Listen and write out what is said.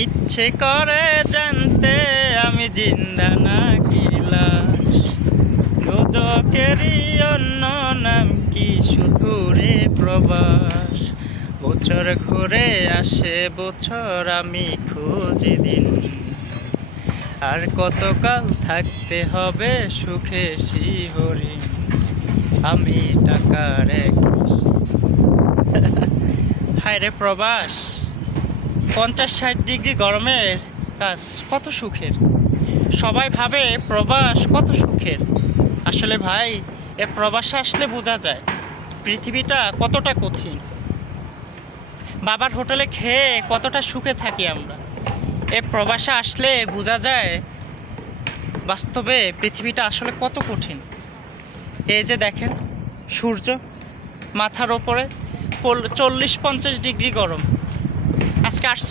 ইচ্ছে করে জানতে আমি জিন্দা নাকি লাশ। দোজকেরই অন্য নাম কি শুধু রে প্রবাস। বছর ঘুরে আসে বছর আমি খুঁজি দিন, আর কতকাল থাকতে হবে সুখে শিহরিণ। আমি টাকার এক হায় রে প্রবাস, 50-60 ডিগ্রি গরমের কাজ কত সুখের। সবাই ভাবে প্রবাস কত সুখের, আসলে ভাই এ প্রবাসে আসলে বোঝা যায় পৃথিবীটা কতটা কঠিন। বাবার হোটেলে খেয়ে কতটা সুখে থাকি আমরা, এ প্রবাসে আসলে বোঝা যায় বাস্তবে পৃথিবীটা আসলে কত কঠিন। এই যে দেখেন সূর্য মাথার ওপরে 40-50 ডিগ্রি গরম, আজকে